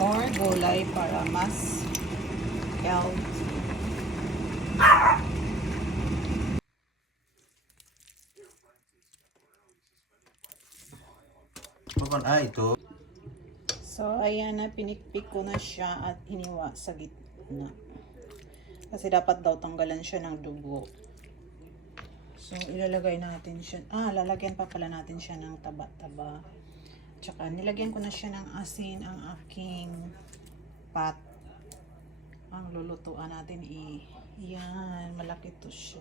more gulay para mas healthy. Ito. So, ayan na, pinikpik ko na siya at hiniwa sa gitna. Kasi dapat daw tanggalan siya ng dugo. So, ilalagay natin siya. Lalagyan pa pala natin siya ng taba-taba. Tsaka, nilagyan ko na siya ng asin ang aking pot. Ang lulutuan natin yan, malaki to siya.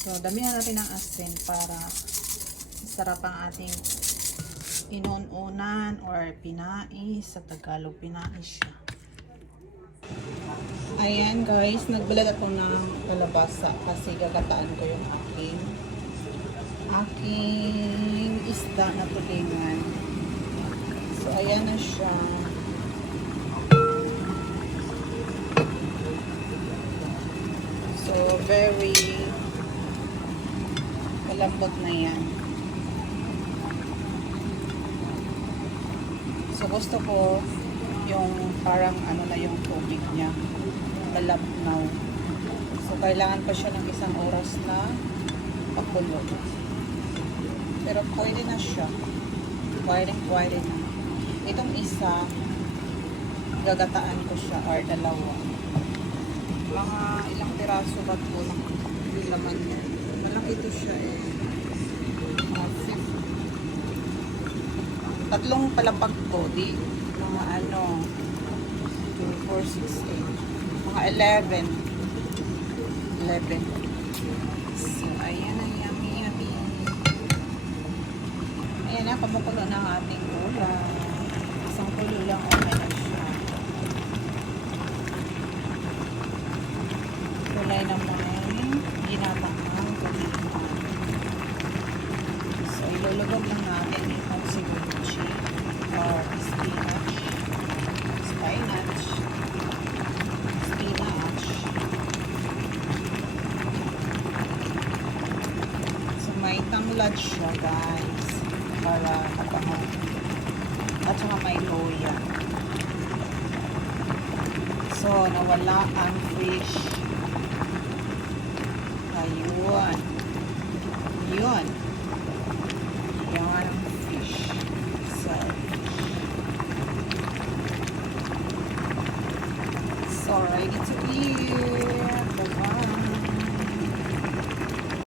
So, damihan natin ng asin para sarap ang ating inuunan or pinais. Sa Tagalog, pinais siya. Ayan guys, nagbalad ako ng kalabasa kasi gagataan ko yung aking isda na tulingan. So, ayan na siya. So, very malambot na yan. So, gusto ko yung parang ano na yung tubig niya. Malabnaw. So, kailangan pa siya ng 1 oras na pakulo. Pero pwede na siya. Pwede na. Itong isa, gagataan ko siya or dalawa. Mga ilang piraso ba ito lang yung laman niya. Malaki ito siya eh. 3 palapag ko, di mga 2, 4, 6, 8, mga 11. So, ayan na, yummy. Ayan na, kumukulo na ang ating ulam. Isang kulo lang, okay na siya. Kulay naman, ginataang tulingan. So, ilulugog lang natin itong sibuchi or spinach. So, may tanglad siya guys para mabango. At saka may loya. So, nawala ang fish. Ayun. Yun. Yan ang fish. So ready to eat.